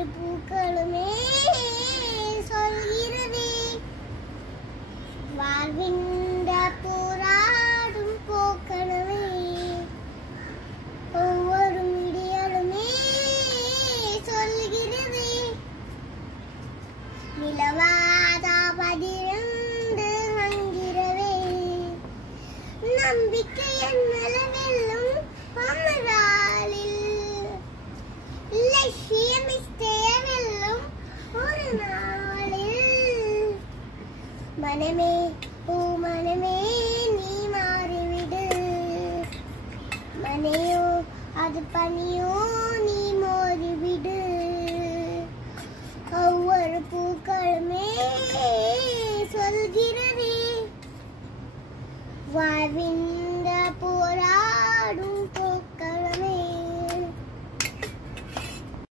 ஒவ்வொரு பூக்களுமே சொல்கிறதே வாழ்விந்த போராடும் போக்கணுமே ஒவ்வொரு விடியலுமே சொல்கிறதே நிலவாதா பதிரண்டு அங்கிரவே நம்பிக்கை என்னளவெல்லும் அமராலில் லட்சியமிஸ்தேவெல்லும் ஒரு நாளில் மனமே ஓ மனமே நீ மாறிவிடு மனையோ அது பனியோ நீ மோதிவிடு ஒவ்வொரு பூக்களுமே சொல்கிறதே வாழ்விந்த பூ